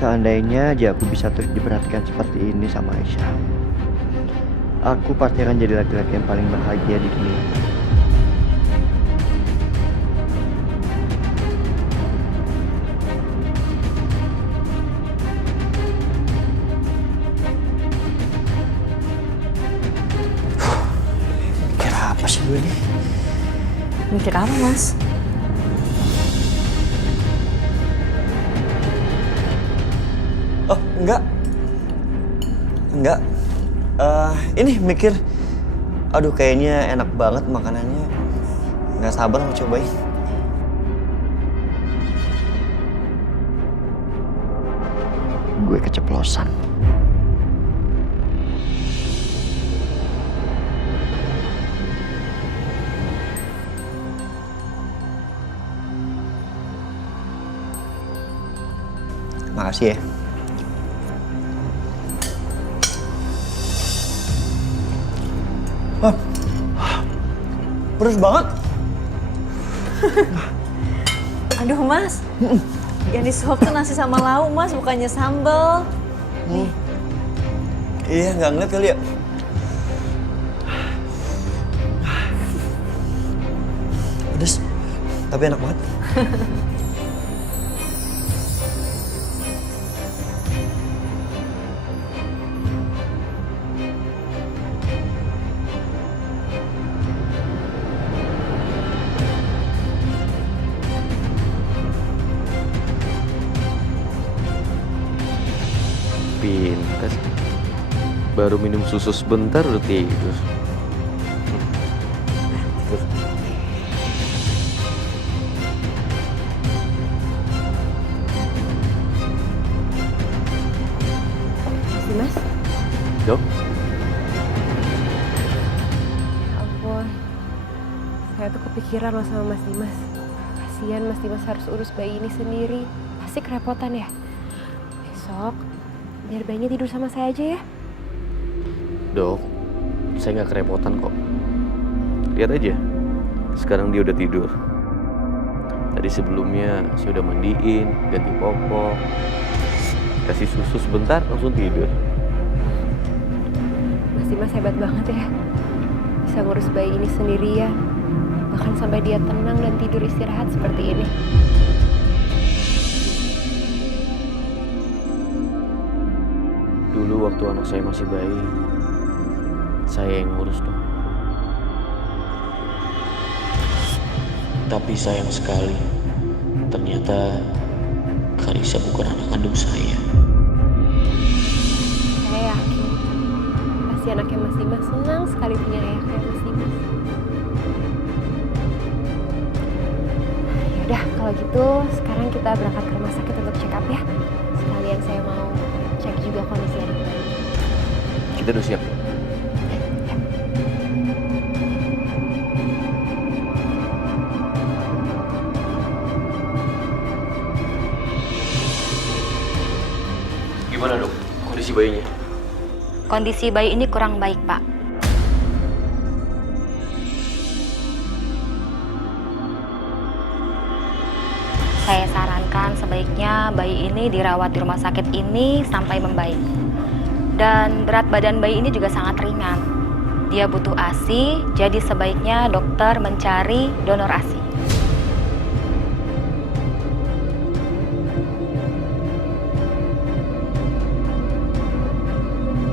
seandainya aja aku bisa terus diperhatikan seperti ini sama Aisyah, aku pasti akan jadi laki-laki yang paling bahagia di dunia. Mikir apa sih gue ini? Mikir apa, Mas? Oh, enggak. Ini mikir, aduh kayaknya enak banget makanannya. Nggak sabar mau cobain. Gue keceplosan. Makasih ya. Wah, pedes banget. Aduh, Mas. Yang disuap tuh nasi sama lauk, Mas, bukannya sambal. Nih. Iya, nggak ngeliat kali ya. Pedes, tapi enak banget. Pintas. Baru minum susu sebentar udah tidur. Mas? Dok, Ampun, saya tuh kepikiran loh sama Mas Dimas. Kasian Mas Dimas harus urus bayi ini sendiri. Pasti kerepotan ya. Besok, biar bayinya tidur sama saya aja ya. dok, saya nggak kerepotan kok. Lihat aja, sekarang dia udah tidur. Tadi sebelumnya saya udah mandiin, ganti popok, kasih susu sebentar langsung tidur. Mas Dimas hebat banget ya. Bisa ngurus bayi ini sendirian. Bahkan sampai dia tenang dan tidur istirahat seperti ini. Dulu waktu anak saya masih bayi, saya yang ngurus dok. Tapi sayang sekali, ternyata Karisa bukan anak kandung saya. Saya yakin pasti anaknya Mas Dimas senang sekali punya ayah kayak Mas Dimas. Yaudah, kalau gitu sekarang kita berangkat ke rumah sakit untuk check up ya. Sekalian saya mau cek juga kondisi adik bayi. Kita udah siap. Gimana dok, kondisi bayinya? Kondisi bayi ini kurang baik, Pak. Saya sarankan sebaiknya bayi ini dirawat di rumah sakit ini sampai membaik. Dan berat badan bayi ini juga sangat ringan. Dia butuh ASI, jadi sebaiknya dokter mencari donor ASI.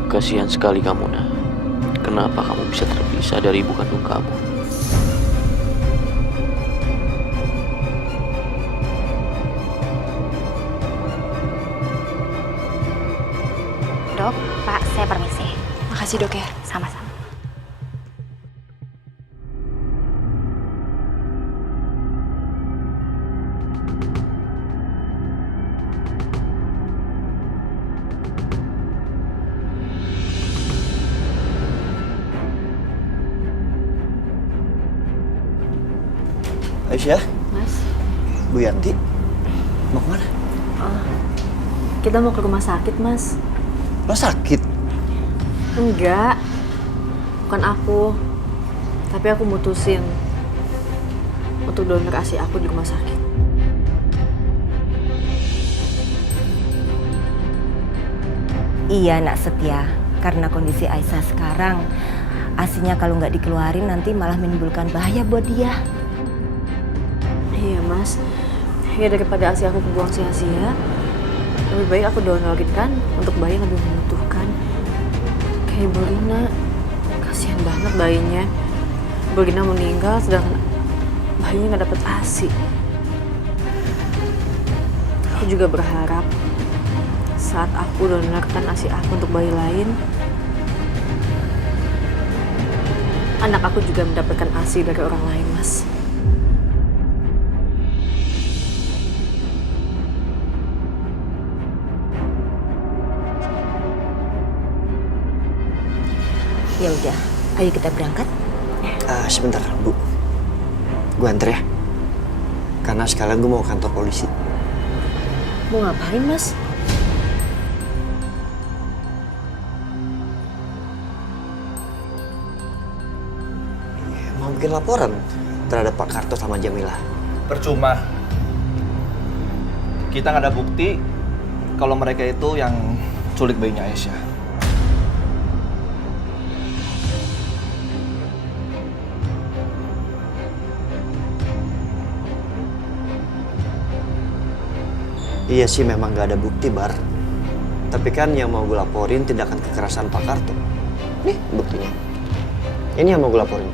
Kasihan sekali kamu, Nah. Kenapa kamu bisa terpisah dari ibu kandung kamu? Dok, Pak, saya permisi. Makasih dok ya. Sama-sama. Aisyah, Mas, Bu Yanti, mau kemana? kita mau ke rumah sakit, Mas. Lo sakit? Enggak, bukan aku. Tapi aku mutusin untuk donor ASI aku di rumah sakit. Iya nak setia, karena kondisi Aisyah sekarang, asinya kalau nggak dikeluarin nanti malah menimbulkan bahaya buat dia. Iya mas, ya daripada asi aku kebuang sia-sia, lebih baik aku donorin kan untuk bayi yang lebih membutuhkan. Kayak Ibu Rina, kasihan banget bayinya. Ibu Rina meninggal sedangkan bayinya nggak dapet asi. Aku juga berharap saat aku donorkan asi aku untuk bayi lain, anak aku juga mendapatkan asi dari orang lain, Mas. Ya udah, ayo kita berangkat. Sebentar, Bu. Gue anter ya. Karena sekalian gue mau ke kantor polisi. Mau ngapain, Mas? Mau bikin laporan terhadap Pak Karto sama Jamila. Percuma. Kita nggak ada bukti kalau mereka itu yang culik bayinya Aisyah. Iya sih memang nggak ada bukti, Bar. Tapi kan yang mau gue laporin tindakan kekerasan Pak Karto. Nih buktinya. Ini yang mau gue laporin.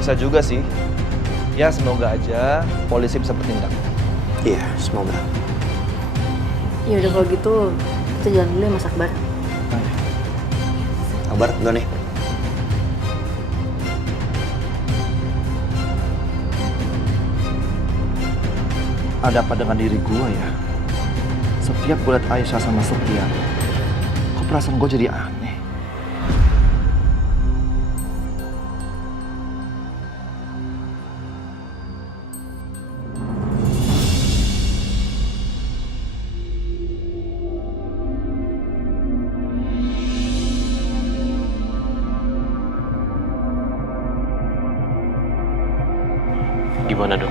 Bisa juga sih. Ya semoga aja polisi bisa bertindak. Iya, semoga. Ya udah kalau gitu kita jalan dulu ya Mas Akbar. Kabar, gue nih. Ada apa dengan diri gue ya? Setiap gue liat Aisyah sama Setia, kok perasaan gue jadi aneh? Gimana dok?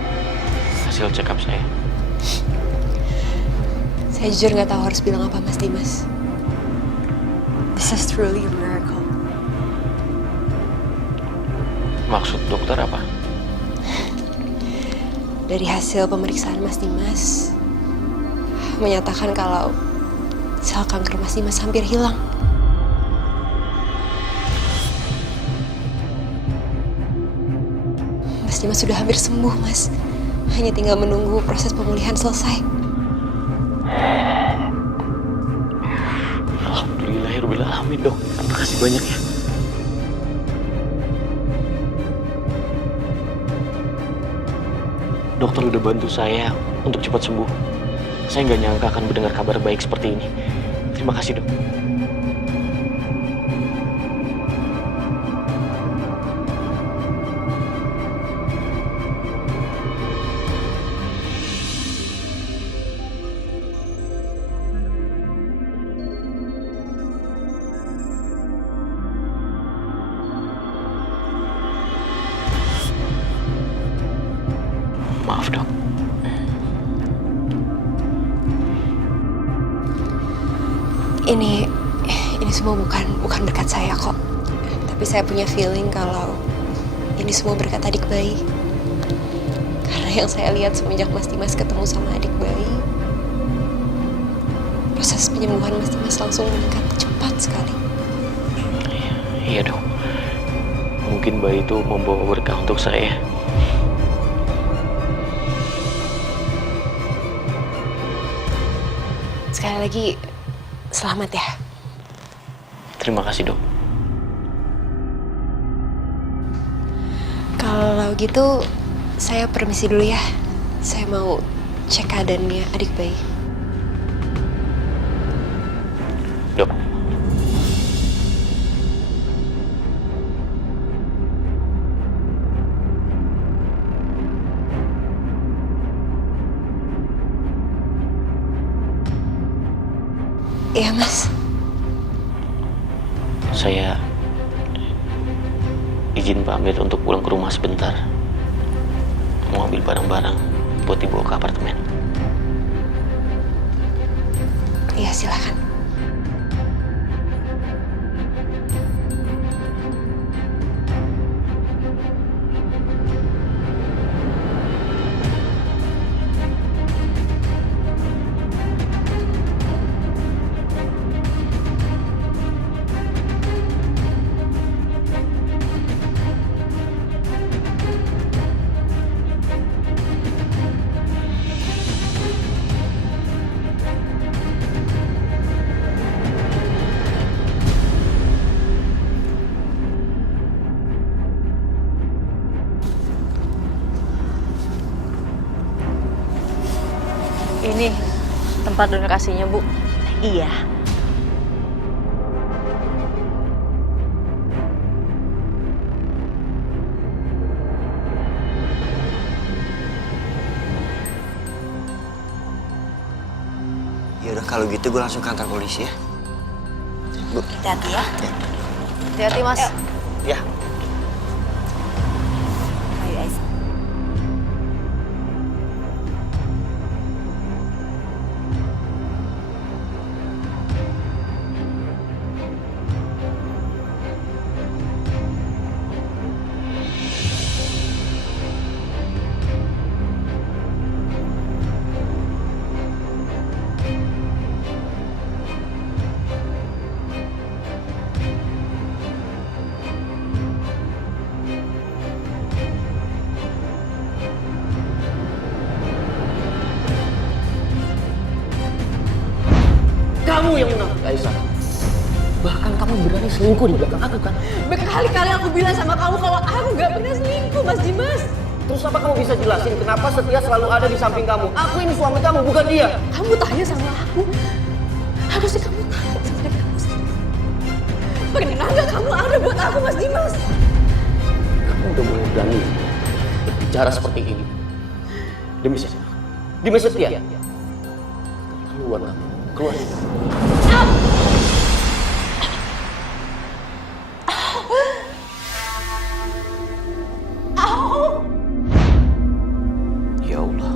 Hasil check up saya? Saya jujur nggak tahu harus bilang apa Mas Dimas. This is truly a miracle. Maksud dokter apa? Dari hasil pemeriksaan Mas Dimas menyatakan kalau sel kanker Mas Dimas hampir hilang. Mas Dimas sudah hampir sembuh, Mas. Hanya tinggal menunggu proses pemulihan selesai. Alhamdulillahirobbilalamin dok. Terima kasih banyak ya. Dokter udah bantu saya untuk cepat sembuh. Saya nggak nyangka akan mendengar kabar baik seperti ini. Terima kasih dok. Maaf dok. Ini semua bukan berkat saya kok. Tapi saya punya feeling kalau ini semua berkat adik bayi. Karena yang saya lihat semenjak Mas Dimas ketemu sama adik bayi, proses penyembuhan Mas Dimas langsung meningkat cepat sekali. Iya dok. Mungkin bayi itu membawa berkah untuk saya. Sekali lagi, selamat ya. Terima kasih dok. Kalau gitu, saya permisi dulu ya. Saya mau cek keadaannya adik bayi. Dok. Iya, Mas. izin pamit untuk pulang ke rumah sebentar. Mau ambil barang-barang buat dibawa ke apartemen. Iya, silakan. Ini tempat donor kasihnya, Bu. Iya. Ya udah kalau gitu gue langsung ke kantor polisi ya. Bu. Hati-hati ya. Hati-hati, Mas. Ya. Ayo, Aisyah. Kamu yang munafik, Aisyah. Bahkan kamu berani selingkuh di belakang aku kan? Berkali-kali aku bilang sama kamu kalau aku nggak pernah selingkuh, Mas Dimas. Terus apa kamu bisa jelasin kenapa Setia selalu ada di samping kamu? Aku ini suami kamu, bukan dia. Kamu tanya sama aku. Harusnya kamu tanya sama diri kamu sendiri. Bagaimana kamu ada buat aku, Mas Dimas? Kamu udah mulai berani berbicara seperti ini. Demi siapa? Demi Setia. Keluar kamu, keluar. Ya Allah,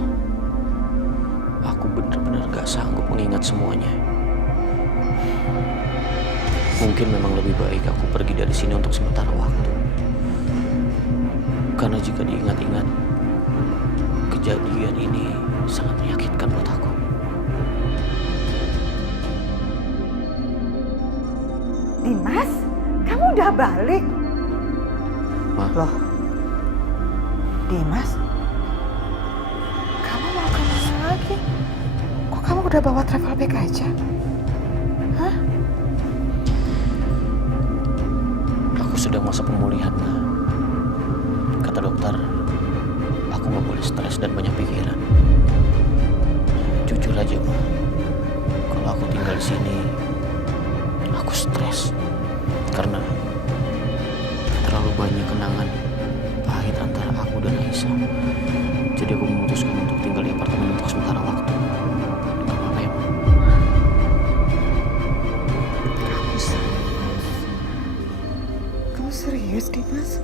aku benar-benar gak sanggup mengingat semuanya. Mungkin memang lebih baik aku pergi dari sini untuk sementara waktu. Karena jika diingat-ingat, kejadian ini sangat menyakitkan buat aku. Dimas, kamu udah balik? Ma, Loh, Dimas, kamu mau kemana lagi? Kok kamu udah bawa travel bag aja? Hah? aku sedang masa pemulihan, Ma. Kata dokter, aku gak boleh stres dan banyak pikiran. Jujur aja, Ma. Kalau aku tinggal di sini, aku stres. Karena terlalu banyak kenangan pahit antara aku dan Aisyah. Jadi aku memutuskan untuk tinggal di apartemen untuk sementara waktu. Gak apa-apa ya, Ma? Kamu serius, Dimas?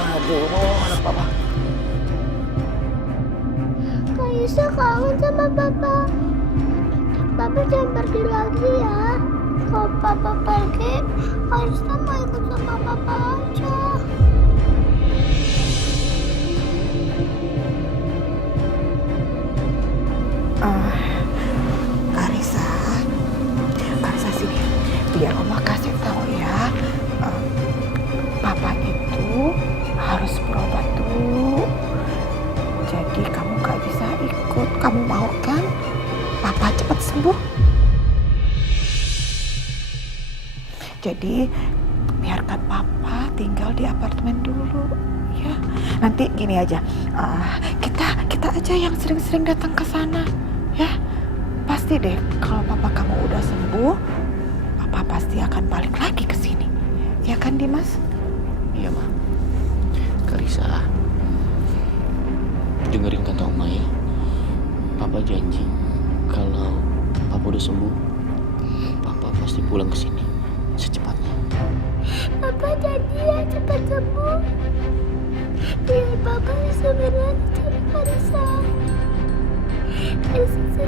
Aduh, anak papa. Kaisa kangen sama papa. Papa jangan pergi lagi ya. Kalau papa pergi, Kaisa mau ikut sama papa aja. Karisa, Karisa sini. Biar Oma kasih tahu ya. Papa itu harus berobat dulu. Jadi kamu gak bisa ikut. Kamu mau kan? Papa cepat sembuh. Jadi biarkan Papa tinggal di apartemen dulu, ya. Nanti gini aja, kita aja yang sering-sering datang ke sana, ya. Pasti deh kalau Papa kamu udah sembuh, Papa pasti akan balik lagi ke sini, ya kan Dimas? Iya, Ma. Karisa, dengerin kata Oma ya. Papa janji kalau Papa udah sembuh, Papa pasti pulang ke sini secepatnya. Papa janji ya cepat sembuh. Biar Papa bisa berlari sama Marisa. Bisa